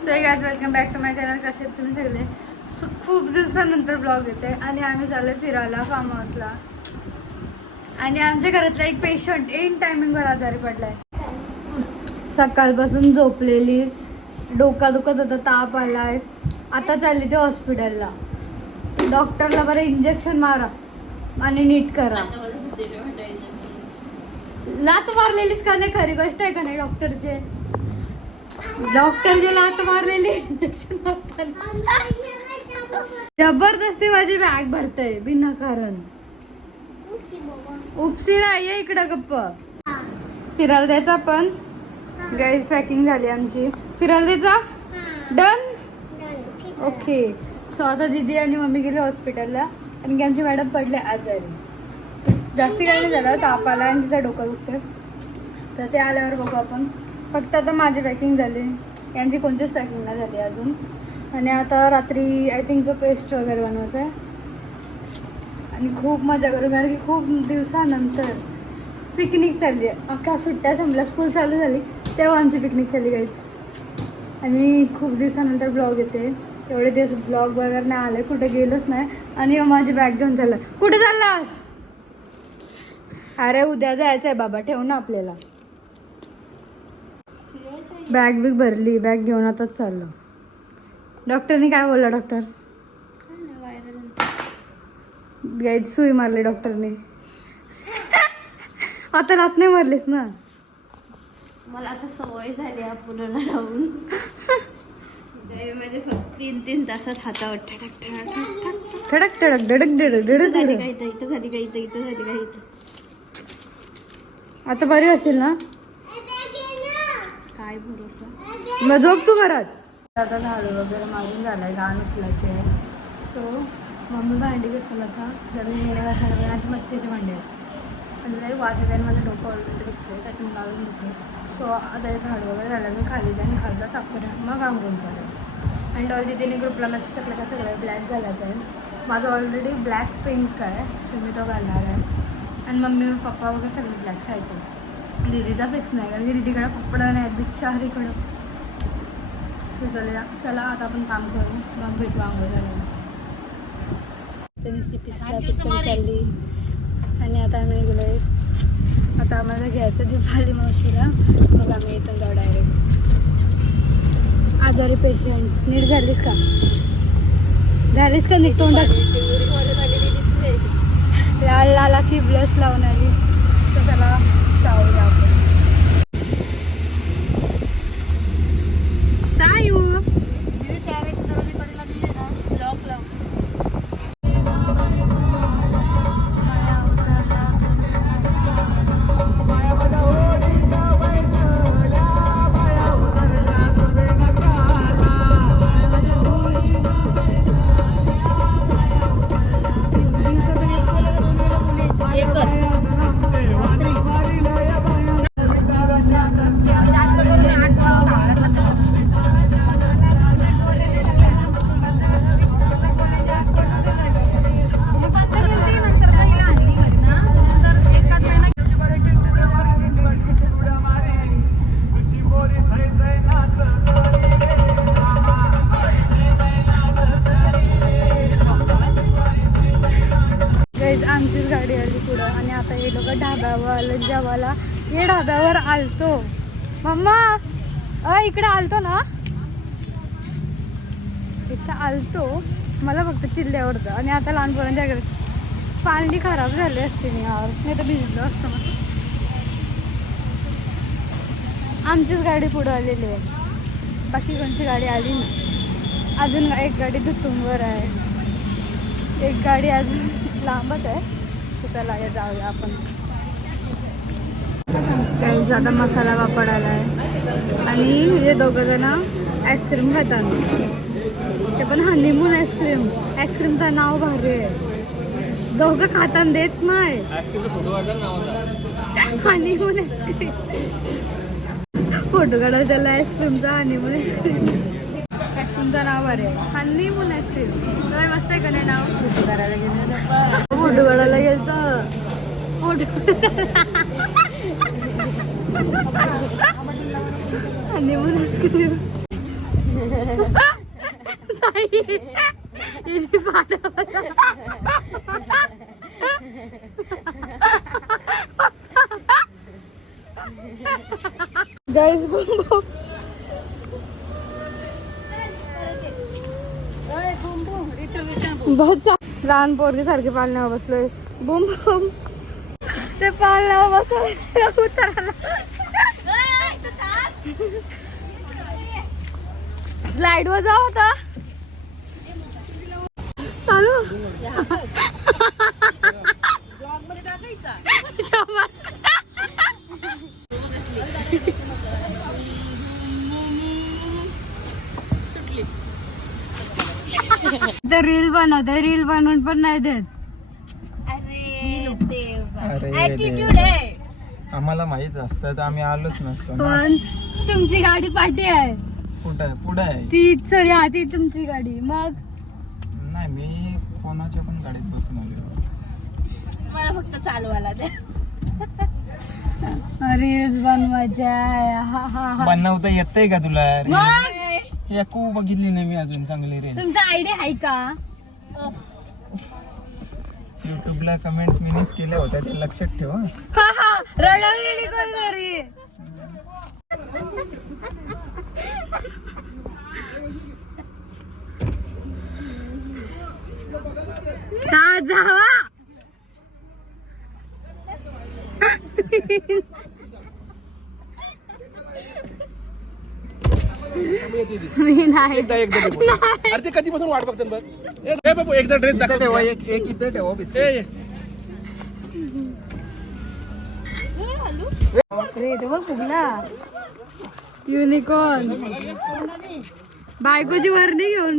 So hey guys welcome back to my channel. कसे आहेत तुम्ही सगळे? सो खूप दिवसानंतर ब्लॉग येते आणि आम्ही चाललो फिरायला फार्म हाऊसला. आणि आमच्या घरातला एक पेशंट इन टायमिंगवर आजारी पडलाय. सकाळपासून झोपलेली, डोका दुखत होता, ताप आलाय. आता चालली ते हॉस्पिटलला. डॉक्टरला बरं इंजेक्शन मारा आणि नीट करा. लात मारलेलीच का नाही? खरी गोष्ट आहे का नाही? डॉक्टरचे लात मारलेली इंजेक्शन मारताना जबरदस्ती माझी बॅग भरतय बिना कारण. उपसी नाही ये इकडं गप्प. फिरायला द्यायचा पण गाईज पॅकिंग झाली आमची. फिरायला द्यायचा डन ओके. सो आता दीदी आणि मम्मी गेले हॉस्पिटलला आणि की आमची मॅडम पडले आजारी. जास्ती काही नाही झालं, ताप आला आणि तिचा डोकं दुखते. तर ते आल्यावर बघू आपण. फक्त आता माझी पॅकिंग झाली, यांची कोणतीच पॅकिंग नाही झाली अजून. आणि आता रात्री आय थिंक जो पेस्ट वगैरे बनवायचं आहे आणि खूप मजा करू, कारण की खूप दिवसानंतर पिकनिक चालली आहे. अख्खा सुट्ट्या संपल्या, स्कूल चालू झाली तेव्हा आमची पिकनिक चालली गाईज. आणि खूप दिवसानंतर ब्लॉग येते. एवढे दिवस ब्लॉग वगैरे नाही आले, कुठे गेलोच नाही. आणि माझी बॅग घेऊन चालला. कुठे चाललास? अरे उद्या जायचं आहे बाबा, ठेव ना आपल्याला. बॅग बिग भरली, बॅग घेऊन आताच चाललो. डॉक्टरनी काय बोलला? डॉक्टर गाईज सुई मारली डॉक्टरने. आता लात नाही मारलीस ना? मला आता सवय झाली पुण्याला राहून. माझे फक्त 3-3 तासात हातावर ठडक ठडक ठडक ठडक धडक धडक धडक झाली धडक. काही तर इथं झाली काही तर इथं झाली काही तर. आता बरी असेल ना? काय भरोसा. मग झोप तू घरात. आता झाडू वगैरे मारून झालाय, घाण उठलायचे. सो मम्मी भांडी घासला था, तर मी नाही घासणार. आज मच्छीची भांडी आहे आणि लई वास येते आणि माझं डोकं ऑलरेडी दुखते, त्यातून लावून दुखते. सो आता हे झाडू वगैरे झालं, मी खाली जाईन, खालचा साफ करेन, मग आंघोळ करेन. आणि डॉली तिने ग्रुपला मेसेज टाकला का सगळं ब्लॅक घालायचं आहे. माझं ऑलरेडी ब्लॅक पिंक आहे, तुम्ही तो घालणार आहे. आणि मम्मी पप्पा वगैरे सगळे ब्लॅक सायकल. दीदीचा फिक्स नाही, कारण की दीदीकडे कपडा नाही, बिचारीकडं. चला आता आपण काम करू, मग भेटू आंघोळ झाल्यावर. त्यांनी पिस्ता चालली आणि आता आम्ही गेलो आहे. आता आम्हाला घ्यायचं दीपाली मावशीला, मग आम्ही येतो जाऊ डायरेक्ट. आजारी पेशंट. नीट झालीस का? झालीस का नीट? तोंडात लाल लाला की ब्लश लावून आली. तर त्याला जाऊया आपण. सायू लॉक लाव. आमचीच गाडी आली पुढं आणि आता हे लोक ढाब्यावर जेवायला. ये ढाब्यावर आलतो मम्मा, इकडे आलतो ना, इथं आलतो. मला फक्त चिल्ले आवडतं. आणि आता लहान पोरांच्या घरात पाणी खराब झाले असते मी यावर, नाही तर भिजलं असतं. मग आमचीच गाडी पुढं आलेली आहे, बाकी कोणची गाडी आली नाही अजून. एक गाडी धुतूंवर आहे, एक गाडी अजून लांबच आहे. तर चला जाऊया आपण. काही आता मसाला पापड आला आहे आणि हे दोघं जण आईस्क्रीम खातात. ते पण हनीमून आईस्क्रीम. आईस्क्रीमचं नाव भारी आहे. दोघं खाताना देत नाही. हनीमून आईस्क्रीम फोटो काढायला त्याला आईस्क्रीमचा हनीमून आईस्क्रीम. आईस्क्रीमचं नाव भारी आहे, हनीमून आईस्क्रीम. काय मस्त आहे का नाही नाव? फोटो करायला गेले, फोटो काढायला गेलं. Honeymoon ice cream. गाईस बुम बहुत लहान पोरगी सारखी पालण्यावर बसलोय. बुम बुम ते पालण्यावर बसलोय उतरायला. स्लाइड वर जाऊ आता चालू. ते रील बनवते, रील बनवून पण नाही देत. आम्हाला माहित असतं तर आम्ही आलोच नसतो. पण तुमची गाडी पाठी आहे. कुठे पुढे आहे ती सॉरी हा ती तुमची गाडी. मग नाही मी कोणाच्या पण गाडीत बसून आलो. मला फक्त चालवायला द्या. रील्स बनवायच्या. हा हा हा. बनवता येतंय का तुला? मग एकू बघितली नाही मी अजून चांगली रील. तुमचा आयडिया आहे का? युट्यूबला कमेंट्स मीच केल्या होत्या ते लक्षात ठेव. हा हा रडवलेली कोणतरी. हा जावा. मी नाही. अरे ते कधीपासून वाट बघतात बघ. ए बाबू एकदा ड्रेस दाखव. एक इथं ठेवा बिस्किट. रे तो बघ फुगला. युनिकॉर्न बायकोची वरणी घेऊन.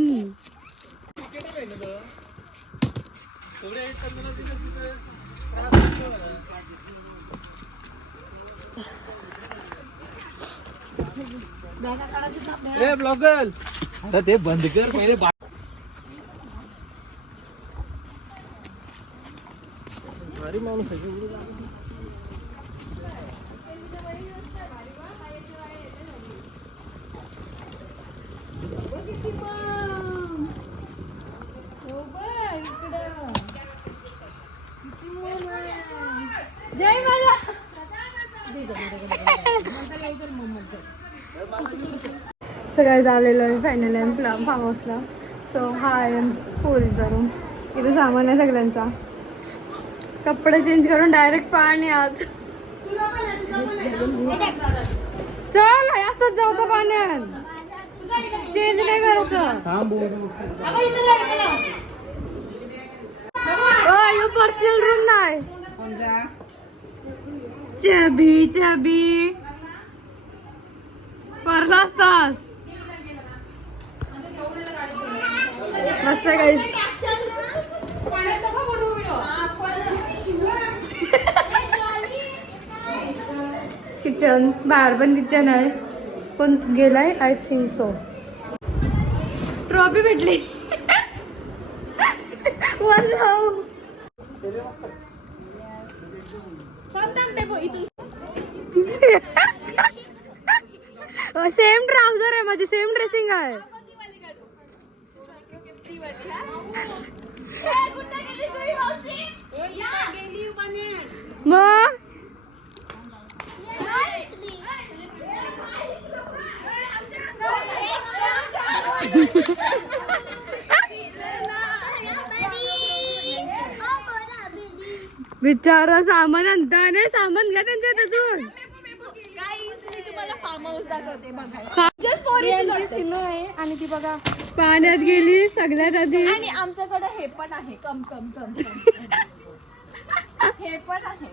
ए ब्लॉगर आता ते बंद कर पहिले. भारी माणूस आहे. जय मला. सगळं झालेलं आहे फायनल आहे फार्म हाऊसला. सो हा आहे पोरीचा रूम. इथं सामान आहे सगळ्यांचा. कपडे चेंज करून डायरेक्ट पाणी आत. चल असंच जाऊ तर पाण्यात. चेंज नाही करायचं. पर्सनल रूम नाही. चबी चबी परला असतास मस्त काही. किचन बाहेर पण किचन आहे. पण गेलाय आय थिंक सो. ट्रॉफी भेटली. सेम ट्राउजर आहे माझी. सेम ड्रेसिंग आहे. मग बिचारा सामान आणता नाही. सामान घ्या त्यांच्यात अजून. आणि ती बघा पाण्यात गेली सगळ्यात आधी. आणि आमच्याकडे हे पण आहे. कम कम कम हे पण आहे.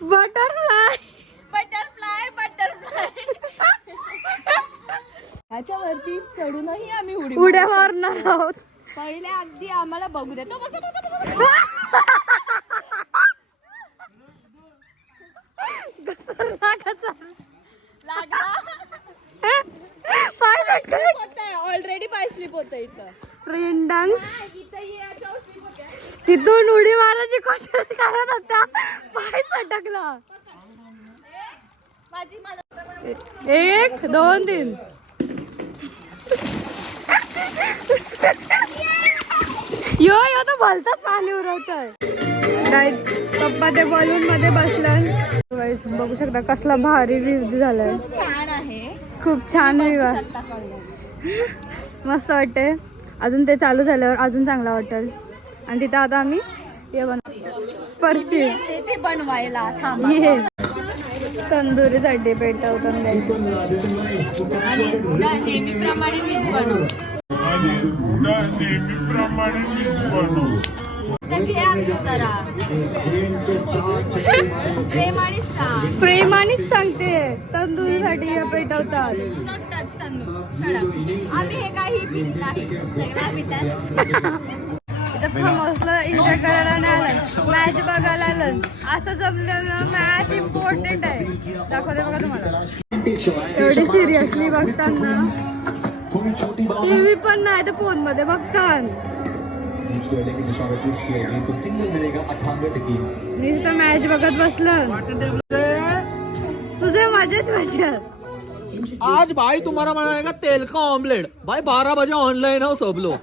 Butterfly butterfly butterfly. ह्याच्यावरती चढूनही आम्ही उड्या मारणार आहोत. पहिले अगदी आम्हाला बघू दे. तो ऑलरेडी पाय स्लिप होत इथं. Train dance. तिथून उडी मारायची कोशिश करत होता. पाय सटकला. 1 2 3 यो यो तो भलताच पाणी उरवतोय. गाईज पप्पा ते बॉलून मध्ये बसलाय. गाईज बघू शकता कसला भारी व्ह्यू झालाय. छान आहे. खूप छान व्ह्यू आहे. मस्त वाटते. अजून ते चालू झाल्यावर अजून चांगला वाटेल. आणि तिथं आता आम्ही हे परफ्यूम ते बनवायला ये तंदुरीसाठी पेटवतात नेहमीप्रमाणे मीच बनव. प्रेमानेच सांगते तंदुरीसाठी पेटवतात. आम्ही हे काही पित नाही. सगळ्या पितात. फार्महाऊसला एन्जॉय करायला नाही आलं, मॅच बघायला आलं. असं जमलं मॅच इम्पॉर्टंट आहे. दाखवते बघा तुम्हाला. एवढी सिरियसली बघताना टीव्ही पण नाही तर फोन मध्ये बघतात. नुसतं मॅच बघत बसलं. तुझे मजेच मजा. आज भाई तुम्हारा बनाएगा तेल का ऑमलेट. भाई 12 बजे ऑनलाइन हो सब लोग.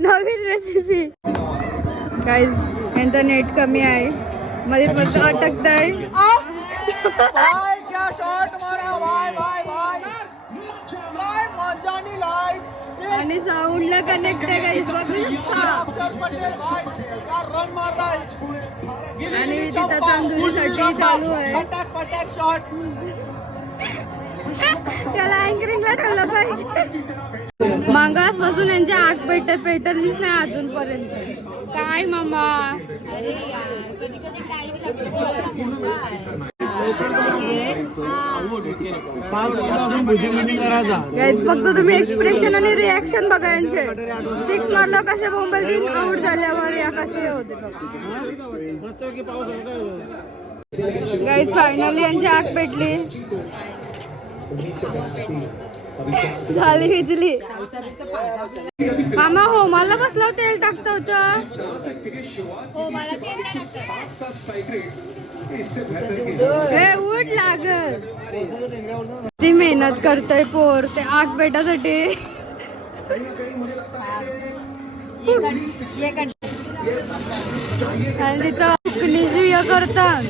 नवीन रेसिपी. गाईज यांचा नेट कमी आहे. मध्ये मस्त अटकत आहे. भाई क्या शॉट मारा. भाई भाई भाई भाई मजानी लाइट आणि साऊंडला कनेक्ट आहे गाईज बघू. अक्षर पटेल भाई क्या रन मार रहा है. आणि तिथं तंदुरीसाठी चालू आहे. फटाक फटाक शॉट. त्याला अँकरिंगला ठेवलं पाहिजे. मागासपासून यांची आग पेटलीच नाही अजूनपर्यंत. काय मामा फक्त तुम्ही एक्सप्रेशन आणि रिॲक्शन बघा यांचे. 6 मारलं कसे बोंबल दिन आउट झाल्यावर या कसे होते. गाईज फायनली यांची आग पेटली. झाली विजली. मामा होमाला बसला तेल टाकत होत. हे उठ लागत. ती मेहनत करतय पोर ते आग पेटासाठी. आणि तिथं हे करतात.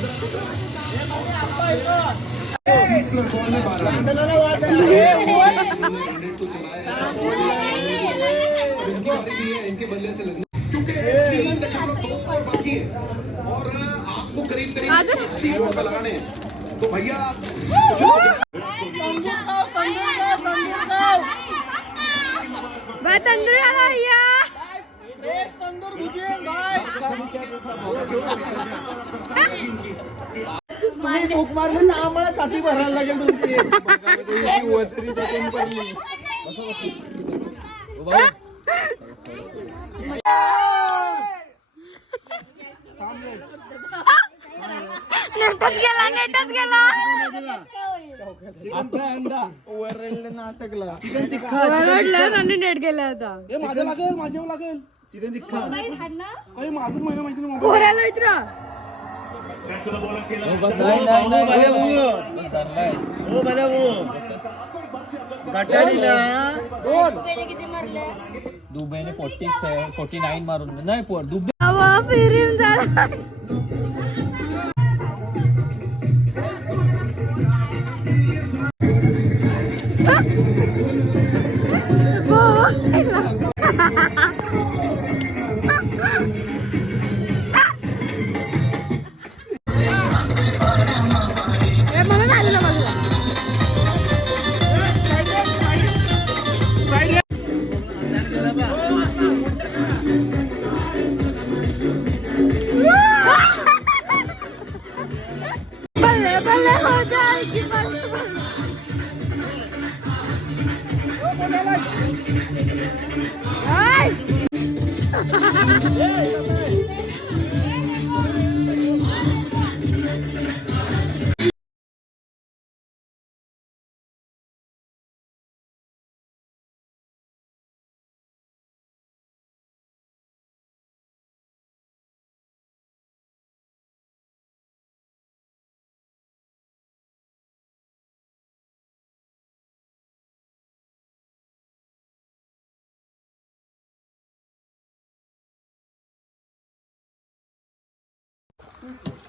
तंदूर आला या. तुम्ही भूक मारली ना आम्हाला छाती भरायला लागेल तुमची. वचरी बसून पडली. नेटच गेला. अंडा नाटकला चिकन तिक्खा. वरडलं आणि नेट गेला आता. माझं लागेल माझ्यावर लागेल चिकन तिक्खा. काही माझं मला माहिती नाही. पोराला विचारा. दुबईने 49 मारून नाही दुबई फिरीम झाला. बल्ले हो जाएगी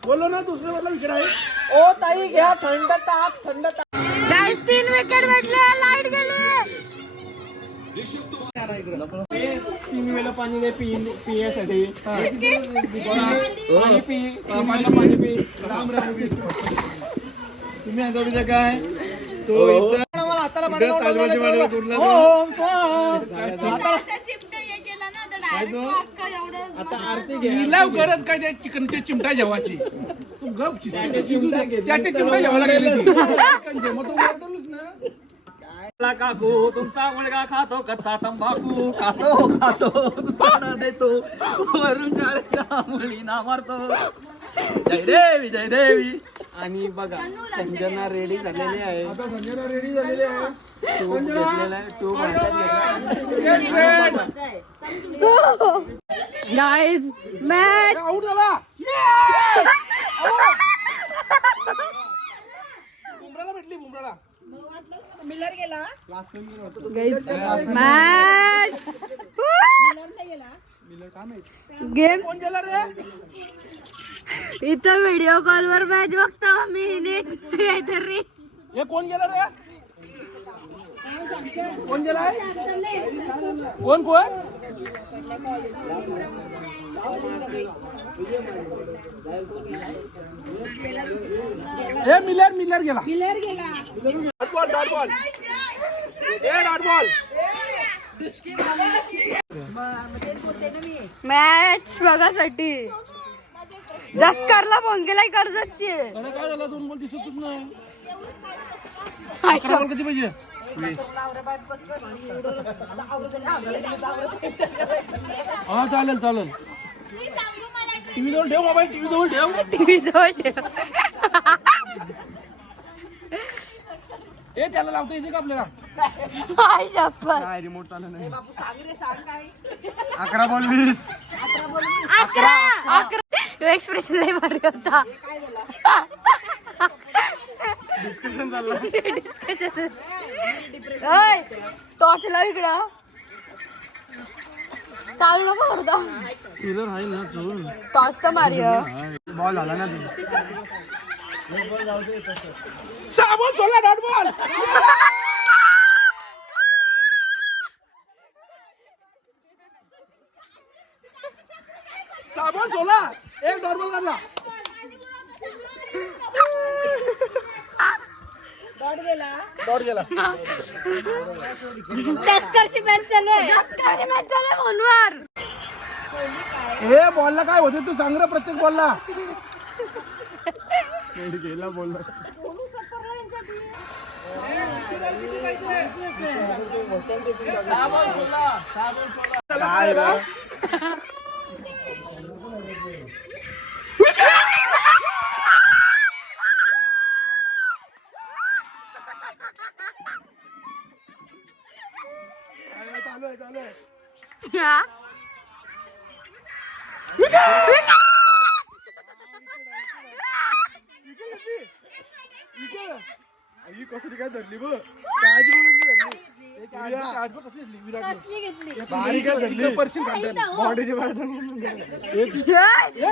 बोलो ना दुसऱ्या वरला विकेट आहे. ओ ताई घ्या थंड ताक थंड ताक. गाईस 3 विकेट भेटले, लाईट गेली. तीन वेळा पाणी नाही पिण्यासाठी तुम्ही आता उद्या काय तो हाताला आता आरती घ्या. हिला गरज काय त्या चिकनच्या चिमटा जेवाची. तू गप त्याच्या चिमटा जेवायला गेली ती. चिकन जेव, मग तू ओरडलोस ना. काकू तुमचा मुलगा खातो कच्चा तंबाखू खातो दुसरा देतो वरून शाळेच्या मुलीना मारतो. जय देवी. आणि बघा संजना रेडी झालेली आहे. आता संजना रेडी झालेली आहे. ट्यूब घेतलेला आहे. ट्यूब हातात घेतला. गाईज मॅच आऊट झाला. बुमराला भेटली बुमराला. मॅच गेम कोण गेला रे? इथं व्हिडिओ कॉल वर मॅच बघता मी नेट काहीतरी. हे कोण गेला रे? कोण गेलाय? कोण हे मिलर गेला. डॉट बॉल मॅच बघासाठी जसकारला फोन केलाय कर्जतची. त्याला काय झालं? 2 बॉल दिसतच नाही. अच्छा. 11 बॉल किती पाहिजे? 20. हा चालेल. टीव्ही जवळ ठेव मोबाईल. टीव्ही जवळ ठेव. टीव्ही जवळ ठेव. ए त्याला लावता येते का आपल्याला? आई शपथ. काय रिमोट चालू नाही. 11 बॉल 20. 11 एक्सप्रेशन लय भारी होता. डिस्कशन चाललं. टॉर्च लाव इकडं. चालू नको करता. किलर आहे ना तू. टॉर्च तर मारिय. बॉल आला ना तू. 6 बॉल सोडला. Dot ball. 6 बॉल सोडला. 1 डॉट बॉल काढला. डॉट गेला. टस्करची मॅच चालू आहे फोनवर. हे बॉलला काय होते तू सांग रे प्रत्येक बॉलला. गेला बोलला. चालू आहे. हा? आई कसली काय धरली बघ. बॉडीची बाहेर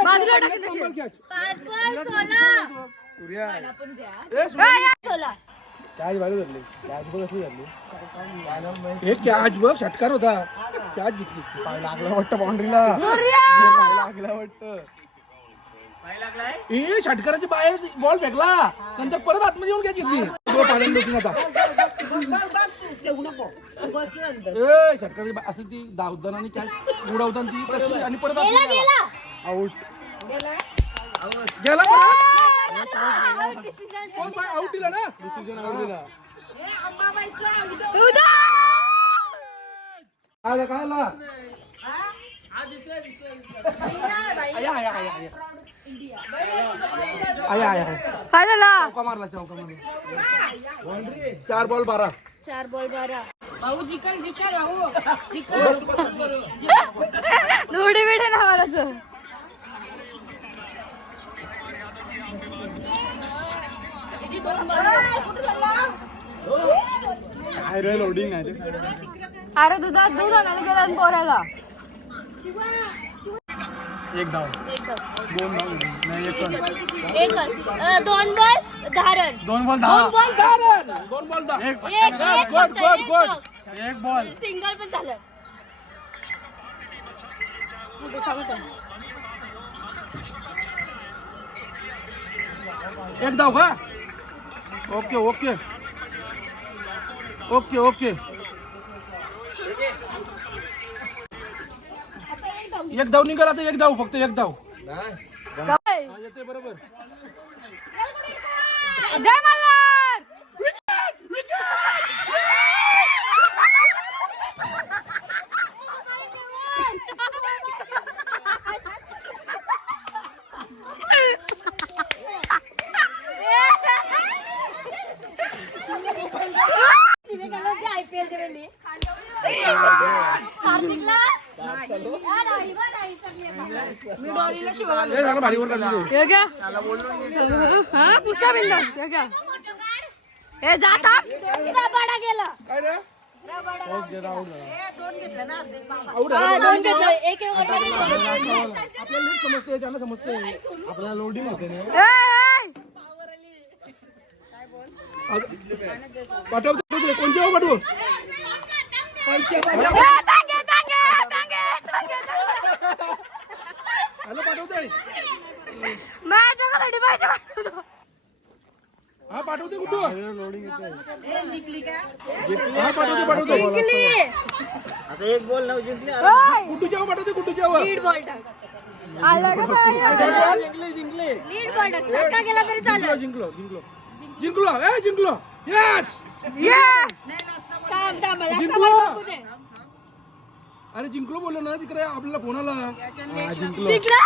बाजूला टाकून देशील. कॅच बाहेर धरली. कॅच बघ कसली धरली. हे कॅच बघ षटकार होता. कॅच घेतली. पाय लागला वाटतं बाउंड्रीला. सूर्या! लागला वाटतं. हे षटकाराच्या बाहेर बॉल फेकला. नंतर परत आतमध्ये येऊन कॅच घेतली. आता षटकाराची असेल ती धावताना आणि कॅच उडवताना ती तशी आणि परत आउट गेला. कोण आउट दिला ना? डिसिजन आउट दिला. काय काय झालं? चौका मारला. 4 बॉल 12. 4 बॉल 12. थोडी वेळ ना मारायचं. काय रे लोडिंग आहे ते. अरे दूध आणायला गेला पोराला. एक धाव एक धाव. दोन धाव नाही एक रन. एकच. दोन बॉल 10 रन. दोन बॉल दोन 10 बॉल 10 रन. दोन बॉल 10. एक गोड गोड गोड. एक बॉल सिंगल पण झालं. एक धाव का ओके ओके ओके ओके एक धाव निघाला तर एक धाव फक्त एक धाव काय? हा, येते बरोबर जय मल्हार. IPL च्या वेळी हार्दिकला हे झालं भारीवर लागली. हे घ्या. हा पुसा बिंदास. हे घ्या. हे जा थांब. रबाडा गेला. काय रे दोन घेतलं. एक over मध्ये दोन. आपल्याला नीट समजते त्यांना समजते आपल्याला लोडिंग होते ना पाठव कोणते हो पाठवू हॅलो पाठवते हा पाठवते कुठं हा पाठवते आता एक बॉल नऊ जिंकले कुठू जेव्हा पाठवते कुठू जेव्हा लीड बॉल टाक. जिंकले लीड बॉल टाक. सरका गेला तरी चालेल. जिंकलो जिंकलो जिंकलो जिंकलो यस थांब थांब मला जिंकलो. सवाल बघू दे. अरे जिंकलो बोललो ना तिकडे आपल्याला फोन आला जिंकला.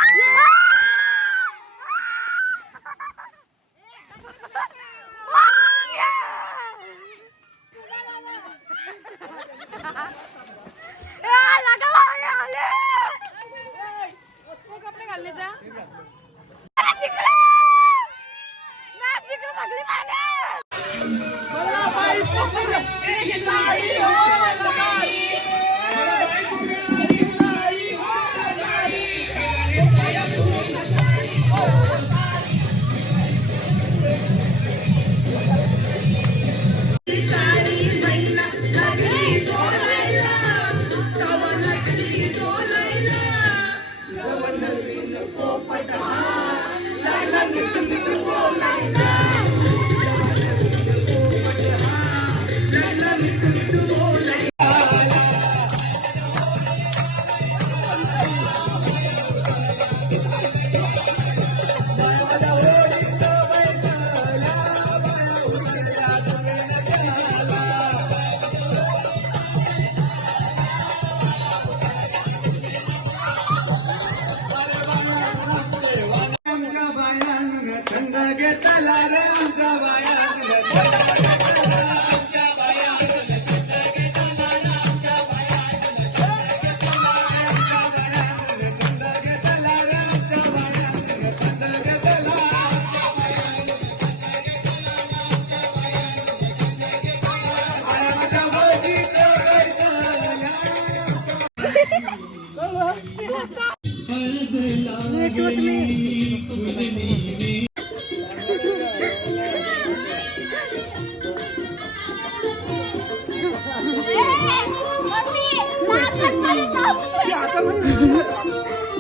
कपडे घालले जा.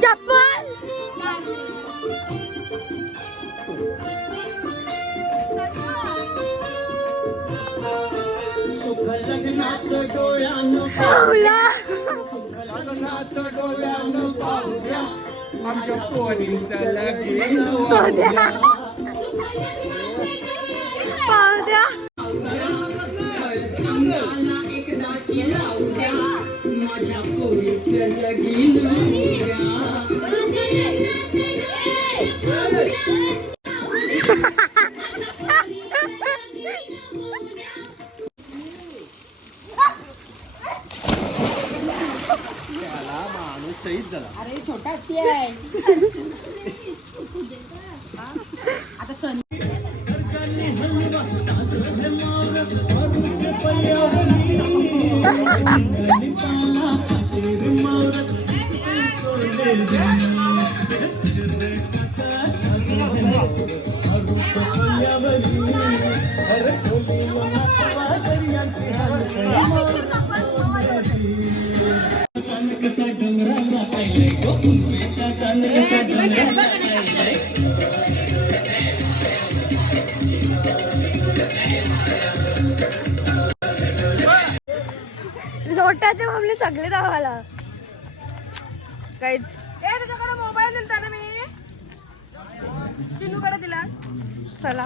चप्पल. पाहुला. आमच्या पोरीचा लगीन पाहू द्या. शहीद झाला अरे छोटा हत्ती आहे. आता झोटाचे मामले सगळे दावाला काहीच मोबाईल दिलता ना मी चिनूकडे दिला चला